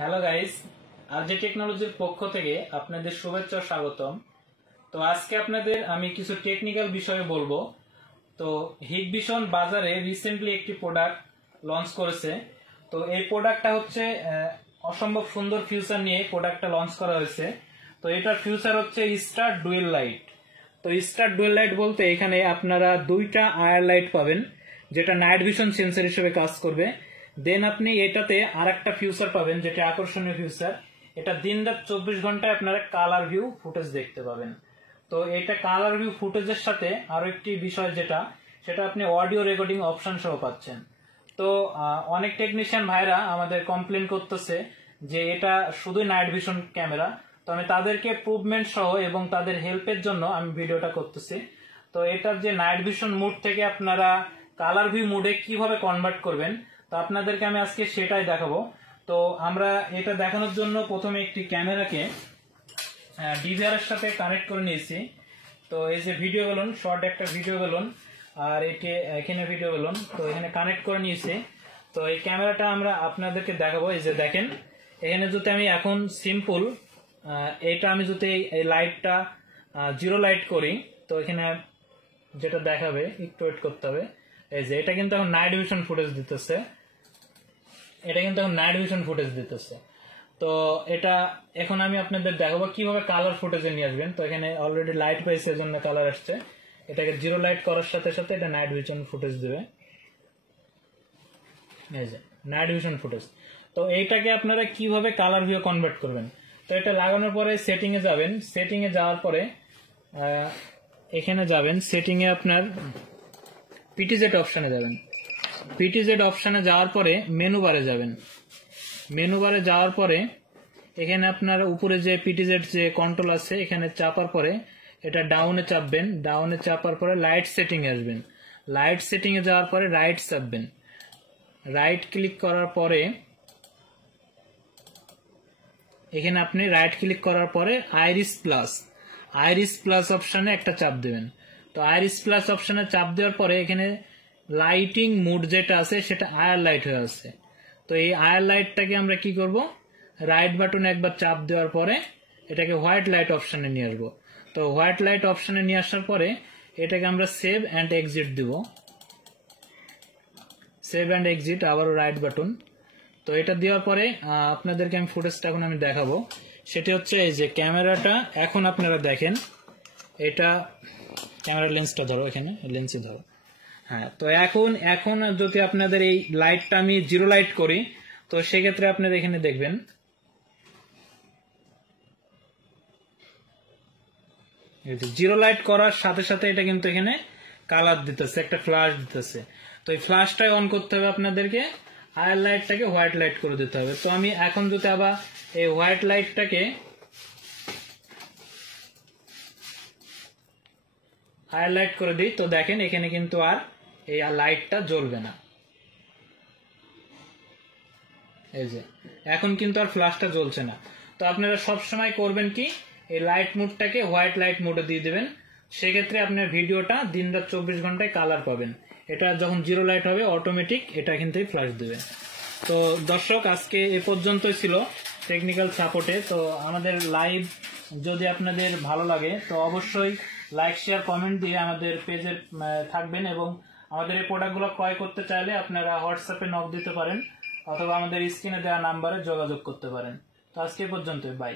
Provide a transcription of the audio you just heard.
Hello guys, RJ টেকনোলজির পক্ষ থেকে আপনাদের শুভেচ্ছা ও স্বাগতম। তো আজকে আপনাদের আমি কিছু টেকনিক্যাল বিষয়ে বলবো। তো হিগভিশন বাজারে রিসেন্টলি একটি প্রোডাক্ট লঞ্চ করেছে। তো এই প্রোডাক্টটা হচ্ছে অসম্ভব সুন্দর ফিউচার নিয়ে প্রোডাক্টটা লঞ্চ করা হয়েছে। তো এটার ফিউচার হচ্ছে স্টার ডুয়েল লাইট। তো স্টার ডুয়েল লাইট বলতে এখানে আপনারা দুইটা আয়ার লাইট পাবেন, যেটা নাইট ভিশন সেন্সর হিসেবে কাজ করবে। দেন আপনি এটাতে আর একটা ফিউচার পাবেন, যেটা আকর্ষণীয় ফিউচার। এটা দিন রাত 24 ঘন্টায় আপনারা কালার ভিউ ফুটেজ দেখতে পাবেন। তো এটা কালার ভিউ ফুটেজের সাথে আরো একটি বিষয় সেটা আপনি অডিও রেকর্ডিং অপশন সহ পাচ্ছেন। তো অনেক টেকনিশিয়ান ভাইরা আমাদের কমপ্লেন করতেছে যে এটা শুধুই নাইট ভিশন ক্যামেরা। তো আমি তাদেরকে প্রুভমেন্ট সহ এবং তাদের হেল্পের জন্য আমি ভিডিওটা করতেছি। তো এটার যে নাইট ভিশন মুড থেকে আপনারা কালার ভিউ মুডে কিভাবে কনভার্ট করবেন, তো আপনাদেরকে আমি আজকে সেটাই দেখাবো। তো আমরা এটা দেখানোর জন্য প্রথমে একটি ক্যামেরাকে ডিভিআর এর সাথে কানেক্ট করে নিয়েছি। তো এই যে ভিডিও বেলুন, শর্ট একটা ভিডিও বেলুন, আর এখানে ভিডিও বেলুন, তো এখানে কানেক্ট করে নিয়েছি। তো এই ক্যামেরাটা আমরা আপনাদেরকে দেখাবো। এই যে দেখেন, এখানে যদি আমি এখন সিম্পল এটা আমি যদি এই লাইটটা জিরো লাইট করি, তো এখানে যেটা দেখাবে একটু ওয়েট করতে হবে। এই যে এটা কিন্তু এখন নাইট ভিশন ফুটেজ দিতেছে, তো এটা এখন আমি আপনাদের দেখাবো কিভাবে কালার ফুটেজে নিয়ে আসবেন। তো এখানে অলরেডি লাইট পাইছে, এর জন্য কালার আসছে। এটাকে জিরো লাইট করার সাথে সাথে এটা নাইট ভিশন ফুটেজ দেবে। এই যে নাইট ভিশন ফুটেজ। তো এইটাকে আপনারা কিভাবে কালার ভিউ কনভার্ট করবেন, তো এটা লাগানোর পরে সেটিং এ যাবেন। সেটিং এ যাওয়ার পরে এখানে যাবেন, সেটিং এ আপনার পিটিজেড অপশনে যাবেন। পিটিজেড অপশনে যাওয়ার পরে মেনু বারে যাবেন। মেনু বারে যাওয়ার পরে এখানে আপনার উপরে যে পিটিজেড যে কন্ট্রোল আছে, এখানে চাপার পরে এটা ডাউনে চাপবেন। ডাউনে চাপার পরে লাইট সেটিং এ আসবেন। লাইট সেটিং এ যাওয়ার পরে রাইট চাপবেন। রাইট ক্লিক করার পরে এখানে আপনি রাইট ক্লিক করার পরে আইরিস প্লাস অপশনে একটা চাপ দেবেন। তো আইরিস প্লাস অপশনে চাপ দেওয়ার পরে এখানে লাইটিং মুড যেটা আছে সেটা আয়ার লাইট হয়ে আছে। তো এই আয়ার লাইটটাকে আমরা কি করব, রাইট বাটনে একবার চাপ দেওয়ার পরে এটাকে হোয়াইট লাইট অপশনে নিয়ে আসবো। তো হোয়াইট লাইট অপশনে নিয়ে আসার পরে এটাকে আমরা সেভ অ্যান্ড এক্সিট দিব। সেভ অ্যান্ড এক্সিট, আবারও রাইট বাটন। তো এটা দেওয়ার পরে আপনাদেরকে আমি ফুটেজটা এখন আমি দেখাবো। সেটি হচ্ছে এই যে ক্যামেরাটা, এখন আপনারা দেখেন এটা ক্যামেরা লেন্সটা ধরো, এখানে লেন্সই ধরো। হ্যাঁ, তো এখন যদি আপনাদের এই লাইটটা আমি জিরো লাইট করি, তো সেক্ষেত্রে আপনারা এখানে দেখবেন জিরো লাইট করার সাথে সাথে এটা কিন্তু এখানে কালার দিতেছে, একটা ফ্ল্যাশ দিতেছে। তো এই ফ্ল্যাশটাই অন করতে হবে আপনাদেরকে, আয়ার লাইটটাকে হোয়াইট লাইট করে দিতে হবে। তো আমি এখন যদি আবার এই হোয়াইট লাইটটাকে আয়ার লাইট করে দিই, তো দেখেন এখানে কিন্তু আর এই লাইটটা জ্বলবে না। এই যে এখন কিন্তু আর ফ্ল্যাশটা জ্বলছে না। তো আপনারা সব সময় করবেন কি, এই লাইট মুডটাকে হোয়াইট লাইট মুডে দিয়ে দেবেন। সেক্ষেত্রে আপনার ভিডিওটা দিন রাত 24 ঘন্টায় কালার পাবেন। এটা যখন জিরো লাইট হবে অটোমেটিক এটা কিন্তু ফ্ল্যাশ দেবে। তো দর্শক, আজকে এ পর্যন্তই ছিল টেকনিক্যাল সাপোর্টে। তো আমাদের লাইভ যদি আপনাদের ভালো লাগে তো অবশ্যই লাইক শেয়ার কমেন্ট দিয়ে আমাদের পেজে থাকবেন, এবং আমাদের এই প্রোডাক্টগুলো ক্রয় করতে চাইলে আপনারা হোয়াটসঅ্যাপে নক দিতে পারেন, অথবা আমাদের স্ক্রিনে দেওয়া নাম্বারে যোগাযোগ করতে পারেন। তো আজকে পর্যন্তই, বাই।